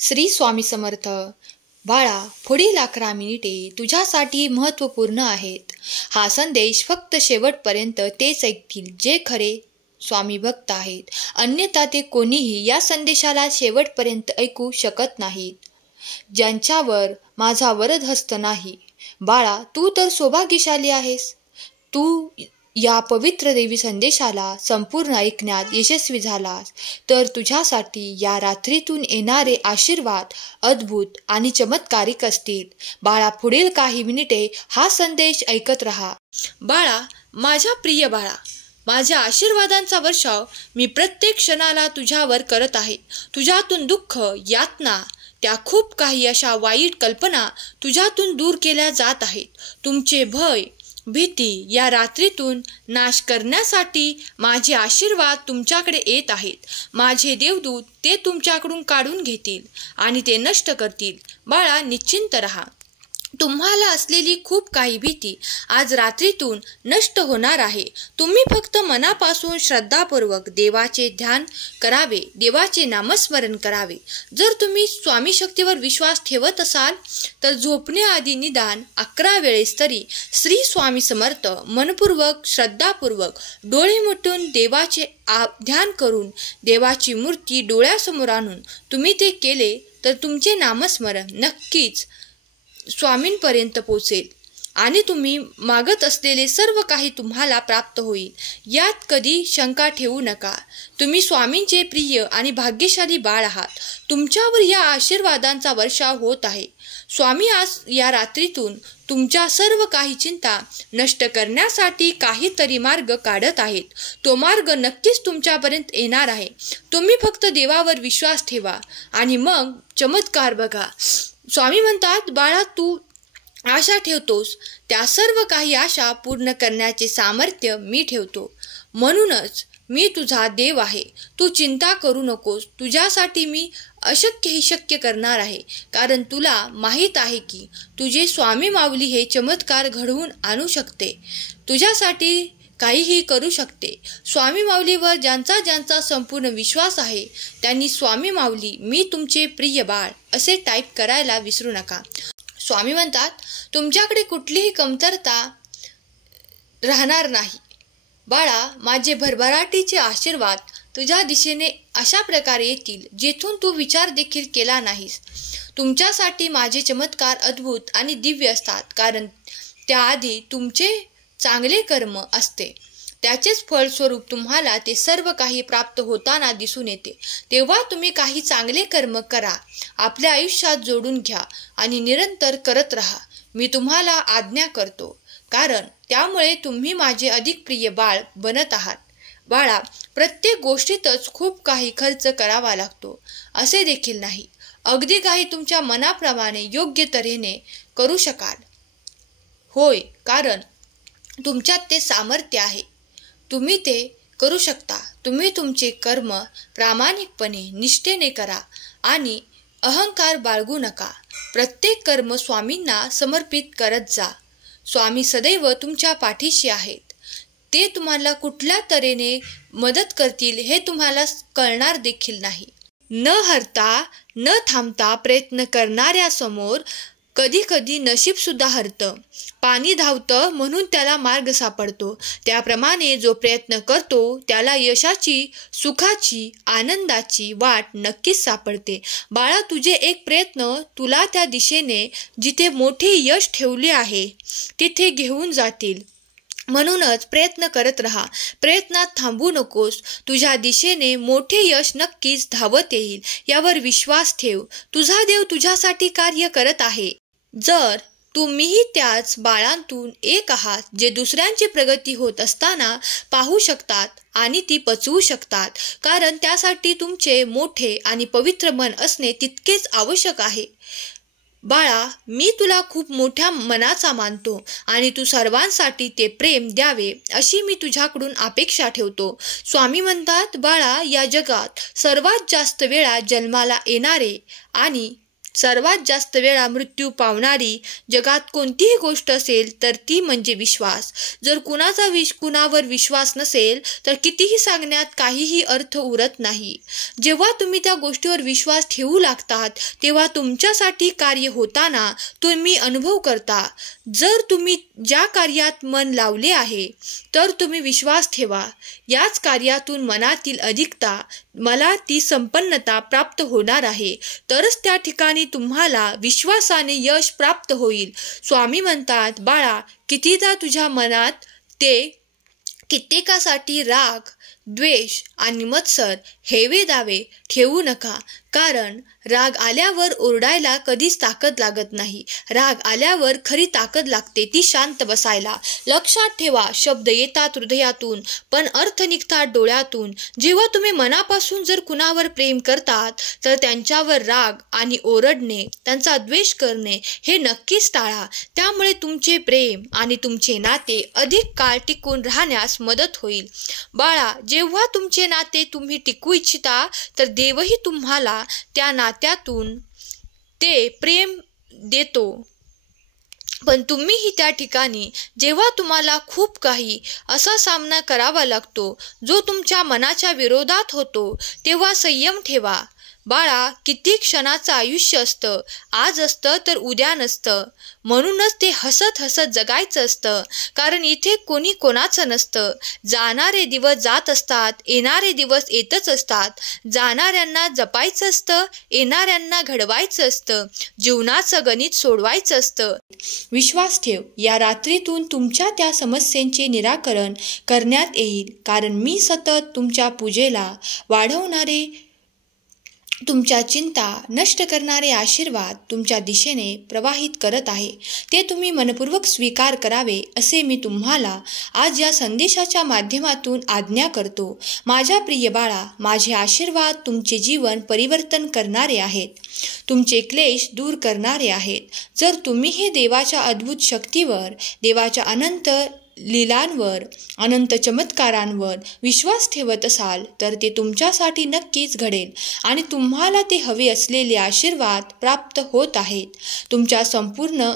श्री स्वामी समर्थ. बाळा, पुढील 11 मिनिटे तुझ्यासाठी महत्त्वपूर्ण आहेत. हा संदेश फक्त शेवटपर्यंत तेच ऐकतील जे खरे स्वामी भक्त आहेत. अन्यथा ते कोणीही या संदेशाला शेवटपर्यंत ऐकू शकत नाहीत, ज्यांच्यावर माझा वरद हस्त नाही. बाळा, तू तर सौभाग्यशाली आहेस. तू या पवित्र देवी संदेशाला संपूर्ण ऐकण्यात यशस्वी झालास तर तुझ्यासाठी या रात्रीतून येणारे आशीर्वाद अद्भुत आणि चमत्कारिक असतील. बाळा, पुढील काही मिनिटे हा संदेश ऐकत रहा. बाळा, माझ्या प्रिय बाळा, माझ्या आशीर्वादांचा वर्षाव मी प्रत्येक क्षणाला तुझ्यावर करत आहे. तुझ्यातून दुःख, यातना, त्या खूप काही अशा वाईट कल्पना तुझ्यातून दूर केल्या जात आहेत. तुमचे भय, भीती या रात्रीतून नाश करण्यासाठी माझे आशीर्वाद तुमच्याकडे येत आहेत. माझे देवदूत ते तुमच्याकडून काढून घेतील आणि ते नष्ट करतील. बाळा, निश्चिंत रहा. तुम्हाला असलेली खूप काही भीती आज रात्रीतून नष्ट होणार आहे. तुम्ही फक्त मनापासून श्रद्धापूर्वक देवाचे ध्यान करावे, देवाचे नामस्मरण करावे. जर तुम्ही स्वामी शक्तीवर विश्वास ठेवत असाल तर झोपण्याआधी निदान 11 वेळेस तरी श्री स्वामी समर्थ मनपूर्वक, श्रद्धापूर्वक डोळे मिटून देवाचे ध्यान करून देवाची मूर्ती डोळ्यासमोर आणून तुम्ही ते केले तर तुमचे नामस्मरण नक्कीच स्वामींपर्यंत पोचेल आणि तुम्ही मागत असलेले सर्व काही तुम्हाला प्राप्त होईल. यात कधी शंका ठेवू नका. तुम्ही स्वामींचे प्रिय आणि भाग्यशाली बाळ आहात. तुमच्यावर या आशीर्वादांचा वर्षाव होत आहे. स्वामी आज या रात्रीतून तुमच्या सर्व काही चिंता नष्ट करण्यासाठी काहीतरी मार्ग काढत आहेत. तो मार्ग नक्कीच तुमच्यापर्यंत येणार आहे. तुम्ही फक्त देवावर विश्वास ठेवा आणि मग चमत्कार बघा. स्वामी म्हणतात, बाळा, तू आशा ठेवतोस त्या सर्व काही आशा पूर्ण करण्याचे सामर्थ्य मी ठेवतो. म्हणूनच मी तुझा देव आहे. तू चिंता करू नकोस. तुझ्यासाठी मी अशक्यही शक्य करणार आहे. कारण तुला माहीत आहे की तुझे स्वामी माऊली हे चमत्कार घडवून आणू शकते, तुझ्यासाठी काहीही करू शकते. स्वामी माऊलीवर ज्यांचा संपूर्ण विश्वास आहे त्यांनी स्वामी माऊली मी तुमचे प्रिय बाळ असे टाईप करायला विसरू नका. स्वामी म्हणतात, तुमच्याकडे कुठलीही कमतरता राहणार नाही. बाळा, माझे भरभराटीचे आशीर्वाद तुझ्या दिशेने अशा प्रकारे येतील जेथून तू विचार देखील केला नाहीस. तुमच्यासाठी माझे चमत्कार अद्भुत आणि दिव्य असतात. कारण त्याआधी तुमचे चांगले कर्म असते. त्याचेच फळस्वरूप तुम्हाला ते सर्व काही प्राप्त होताना दिसून येते. तेव्हा तुम्ही काही चांगले कर्म करा, आपल्या आयुष्यात जोडून घ्या आणि निरंतर करत राहा. मी तुम्हाला आज्ञा करतो, कारण त्यामुळे तुम्ही माझे अधिक प्रिय बाळ बनत आहात. बाळा, प्रत्येक गोष्टीतच खूप काही खर्च करावा लागतो असे देखील नाही. अगदी काही तुमच्या मनाप्रमाणे योग्य तऱ्हेने करू शकाल. होय, कारण तुमच्यात ते सामर्थ्य आहे. तुम्ही ते करू शकता. तुम्ही तुमचे कर्म प्रामाणिकपणे, निष्ठेने करा आणि अहंकार बाळगू नका. प्रत्येक कर्म स्वामींना समर्पित करत जा. स्वामी सदैव तुमच्या पाठीशी आहेत. ते तुम्हाला कुठल्या तऱ्हेने मदत करतील हे तुम्हाला कळणार देखील नाही. न हरता, न थांबता प्रयत्न करणाऱ्यासमोर कधी कधी नशीब सुद्धा हरतं. पाणी धावतं म्हणून त्याला मार्ग सापडतो. त्याप्रमाणे जो प्रयत्न करतो त्याला यशाची, सुखाची, आनंदाची वाट नक्कीच सापडते. बाळा, तुझे एक प्रयत्न तुला त्या दिशेने जिथे मोठे यश ठेवले आहे तिथे घेऊन जातील. म्हणूनच प्रयत्न करत राहा. प्रयत्नात थांबू नकोस. तुझ्या दिशेने मोठे यश नक्कीच धावत येईल, यावर विश्वास ठेव. तुझा देव तुझ्यासाठी कार्य करत आहे. जर तुम्हीही त्याच बाळांतून एक आहात जे दुसऱ्यांची प्रगती होत असताना पाहू शकतात आणि ती पचवू शकतात. कारण त्यासाठी तुमचे मोठे आणि पवित्र मन असणे तितकेच आवश्यक आहे. बाळा, मी तुला खूप मोठ्या मनाचा मानतो आणि तू सर्वांसाठी ते प्रेम द्यावे अशी मी तुझ्याकडून अपेक्षा ठेवतो. स्वामी म्हणतात, बाळा, या जगात सर्वात जास्त वेळा जन्माला येणारे आणि सर्वात जास्त वेळा मृत्यू पावणारी जगात कोणतीही गोष्ट असेल तर ती म्हणजे विश्वास. जर कुणावर विश्वास नसेल तर कितीही सांगण्यात काहीही अर्थ उरत नाही. जेव्हा तुम्ही त्या गोष्टीवर विश्वास ठेवू लागतात तेव्हा तुमच्यासाठी कार्य होताना तुम्ही अनुभव करता. जर तुम्ही ज्या कार्यात मन लावले आहे तर तुम्ही विश्वास ठेवा. याच कार्यातून मनातील अधिकता, मला ती संपन्नता प्राप्त होणार आहे. तरच त्या ठिकाणी तुम्हाला विश्वासाने यश प्राप्त होईल. स्वामी म्हणतात, बाळा, कितीदा तुझ्या मनात ते कित्येकासाठी राग, द्वेष आणि मत्सर हेवे दावे ठेवू नका. कारण राग आल्यावर ओरडायला कधीच ताकद लागत नाही. राग आल्यावर खरी ताकद लागते ती शांत बसायला. लक्षात ठेवा, शब्द येतात हृदयातून पण अर्थ निघतात डोळ्यातून. जेव्हा तुम्ही मनापासून जर कुणावर प्रेम करतात तर त्यांच्यावर राग आणि ओरडणे, त्यांचा द्वेष करणे हे नक्कीच टाळा. त्यामुळे तुमचे प्रेम आणि तुमचे नाते अधिक काळ टिकून राहण्यास मदत होईल. बाळा, जेव्हा तुमचे नाते तुम्ही टिकवू इच्छिता तर देवही तुम्हाला त्या नात्यातून ते प्रेम देतो. पण तुम्हीही त्या ठिकाणी जेव्हा तुम्हाला खूप काही असा सामना करावा लागतो जो तुमच्या मनाच्या विरोधात होतो तेव्हा संयम ठेवा. बाळा, किती क्षणाचं आयुष्य असतं, आज असतं तर उद्या नसतं. म्हणूनच ते हसत हसत जगायचं असतं. कारण इथे कोणी कोणाचं नसतं. जाणारे दिवस जात असतात, येणारे दिवस येतच असतात. जाणाऱ्यांना जपायचं असतं, येणाऱ्यांना घडवायचं असतं. जीवनाचं गणित सोडवायचं असतं. विश्वास ठेव, या रात्रीतून तुमच्या त्या समस्येचे निराकरण करण्यात येईल. कारण मी सतत तुमच्या पूजेला वाढवणारे, तुमच्या चिंता नष्ट करणारे आशीर्वाद तुमच्या दिशेने प्रवाहित करत आहे. ते तुम्ही मनपूर्वक स्वीकार करावे असे मी तुम्हाला आज या संदेशाच्या माध्यमातून आज्ञा करतो. माझ्या प्रिय बाळा, माझे आशीर्वाद तुमचे जीवन परिवर्तन करणारे आहेत. तुमचे क्लेश दूर करणारे आहेत. जर तुम्ही हे देवाच्या अद्भुत शक्तीवर, देवाच्या अनंत लीलांवर, अनंत चमत्कारांवर विश्वास ठेवत असाल तर ते तुमच्यासाठी नक्कीच घडेल आणि तुम्हाला ते हवे असलेले आशीर्वाद प्राप्त होत आहेत. तुमच्या संपूर्ण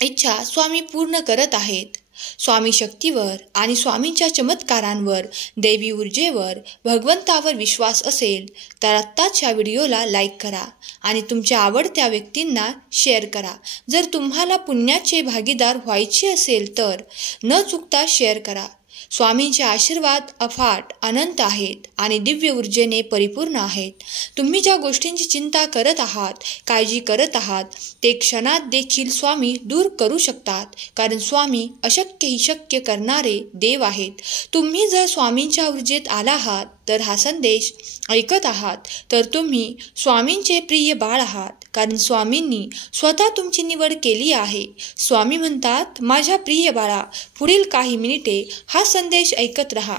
इच्छा स्वामी पूर्ण करत आहेत. स्वामी शक्तीवर आणि स्वामींच्या चमत्कारांवर, दैवी ऊर्जेवर, भगवंतावर विश्वास असेल तर आत्ताच या व्हिडिओला लाईक करा आणि तुमच्या आवडत्या व्यक्तींना शेअर करा. जर तुम्हाला पुण्याचे भागीदार व्हायचे असेल तर न चुकता शेअर करा. स्वामींचे आशीर्वाद अफाट अनंत आहेत आणि दिव्य ऊर्जेने परिपूर्ण आहेत. तुम्ही ज्या गोष्टींची चिंता करत आहात, काळजी करत आहात, ते क्षणात देखील स्वामी दूर करू शकतात. कारण स्वामी अशक्य ही शक्य करणारे देव आहेत. तुम्ही जर स्वामींच्या ऊर्जेत आला आहात तर हा संदेश ऐकत आहात तर तुम्ही स्वामींचे प्रिय बाळ आहात. कारण स्वामींनी स्वतः तुमची निवड केली आहे. स्वामी म्हणतात, माझ्या प्रिय बाळा, पुढील काही मिनिटे हा संदेश ऐकत रहा.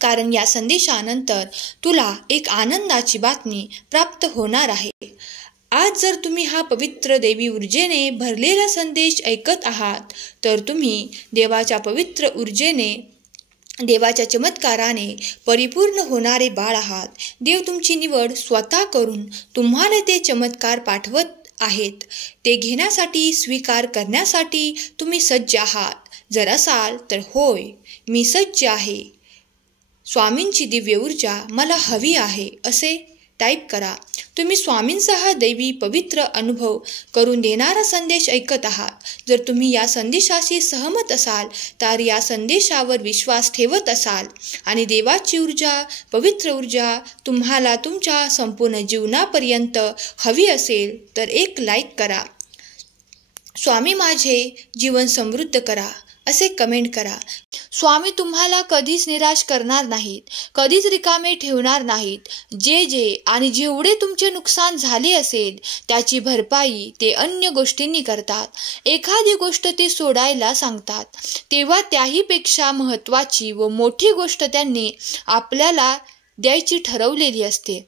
कारण या संदेशानंतर तुला एक आनंदाची बातमी प्राप्त होणार आहे. आज जर तुम्ही हा पवित्र देवी ऊर्जेने भरलेला संदेश ऐकत आहात तर तुम्ही देवाच्या पवित्र ऊर्जेने, देवाच्या चमत्काराने परिपूर्ण होणारे बाळ आहात. देव तुमची निवड स्वतः करून तुम्हाला ते चमत्कार पाठवत आहेत. ते घेण्यासाठी, स्वीकार करण्यासाठी तुम्ही सज्ज आहात. जर असाल तर होय, मी सज्ज आहे. स्वामींची दिव्य ऊर्जा मला हवी आहे असे टाईप करा. तुम्ही स्वामींचा हा दैवी पवित्र अनुभव करून देणारा संदेश ऐकत आहात. जर तुम्ही या संदेशाशी सहमत असाल तर या संदेशावर विश्वास ठेवत असाल आणि देवाची ऊर्जा, पवित्र ऊर्जा तुम्हाला तुमच्या संपूर्ण जीवनापर्यंत हवी असेल तर एक लाईक करा. स्वामी माझे जीवन समृद्ध करा असे कमेंट करा. स्वामी तुम्हाला कधीच निराश करणार नाहीत, कधीच रिकामे ठेवणार नाहीत. जे आणि जेवढे तुमचे नुकसान झाले असेल त्याची भरपाई ते अन्य गोष्टींनी करतात. एखादी गोष्ट ते सोडायला सांगतात तेव्हा त्याहीपेक्षा महत्त्वाची व मोठी गोष्ट त्यांनी आपल्याला द्यायची ठरवलेली असते.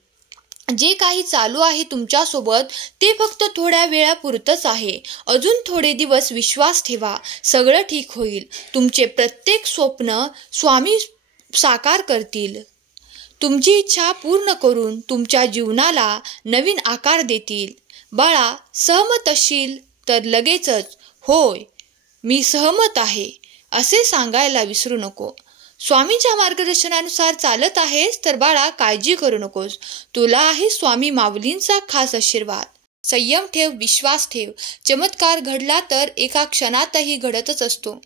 जे काही चालू आहे तुमच्यासोबत ते फक्त थोड्या वेळापुरतंच आहे. अजून थोडे दिवस विश्वास ठेवा, सगळं ठीक होईल. तुमचे प्रत्येक स्वप्न स्वामी साकार करतील. तुमची इच्छा पूर्ण करून तुमच्या जीवनाला नवीन आकार देतील. बाळा, सहमत असशील तर लगेचच होय मी सहमत आहे असे सांगायला विसरू नको. स्वामींच्या मार्गदर्शनानुसार चालत आहेस तर बाळा काळजी करू नकोस. तुला आहे स्वामी माऊलींचा खास आशीर्वाद. संयम ठेव, विश्वास ठेव. चमत्कार घडला तर एका क्षणातही घडतच असतो.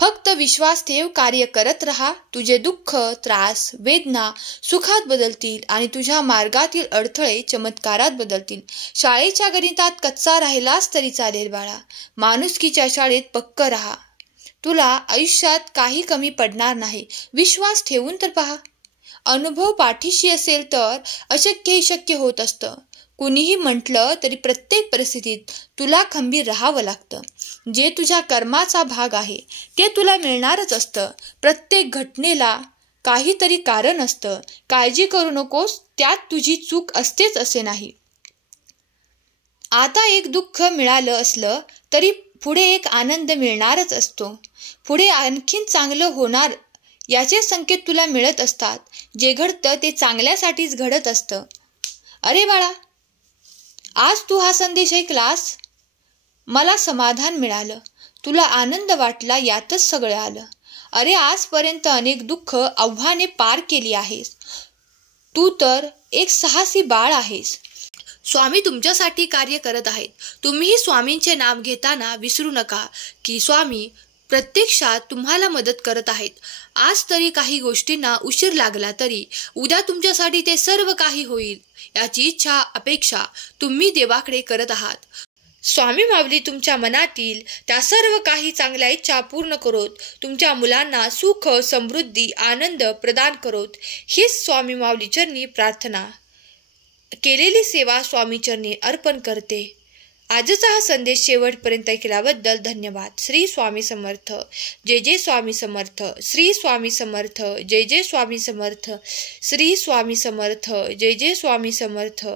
फक्त विश्वास ठेव, कार्य करत राहा. तुझे दुःख, त्रास, वेदना सुखात बदलतील आणि तुझ्या मार्गातील अडथळे चमत्कारात बदलतील. शाळेच्या गणितात कच्चा राहिलास तरी चालेल बाळा. माणुसकीच्या शाळेत पक्क राहा. तुला आयुष्यात काही कमी पडणार नाही. विश्वास ठेवून तर पहा. अनुभव पाठीशी असेल तर अशक्यही शक्य होत असतं. कुणीही म्हटलं तरी प्रत्येक परिस्थितीत तुला खंबीर राहावं लागतं. जे तुझ्या कर्माचा भाग आहे ते तुला मिळणारच असतं. प्रत्येक घटनेला काहीतरी कारण असतं. काळजी करू नकोस, त्यात तुझी चूक असतेच असे नाही. आता एक दुःख मिळालं असलं तरी पुढे एक आनंद मिळणारच असतो. पुढे आणखीन चांगलं होणार याचे संकेत तुला मिळत असतात. जे घडतं ते चांगल्यासाठीच घडत असतं. अरे बाळा, आज तू हा संदेश ऐकलास, मला समाधान मिळालं. तुला आनंद वाटला, यातच सगळं आलं. अरे आजपर्यंत अनेक दुःख, आव्हाने पार केली आहेस. तू तर एक साहसी बाळ आहेस. स्वामी तुमच्यासाठी कार्य करत आहेत. तुम्हीही स्वामींचे नाव घेताना विसरू नका की स्वामी प्रत्यक्षात तुम्हाला मदत करत आहेत. आज तरी काही गोष्टींना उशीर लागला तरी उद्या तुमच्यासाठी ते सर्व काही होईल याची इच्छा, अपेक्षा तुम्ही देवाकडे करत आहात. स्वामी माऊली तुमच्या मनातील त्या सर्व काही चांगल्या इच्छा पूर्ण करोत. तुमच्या मुलांना सुख, समृद्धी, आनंद प्रदान करोत. हीच स्वामी माऊली चरणी प्रार्थना. केलेली सेवा स्वामी चरणी अर्पण करते. आजचा हा संदेश शेवटपर्यंत ऐकल्याबद्दल धन्यवाद. श्री स्वामी समर्थ. जय जय स्वामी समर्थ. श्री स्वामी समर्थ. जय जय स्वामी समर्थ. श्री स्वामी समर्थ. जय जय स्वामी समर्थ.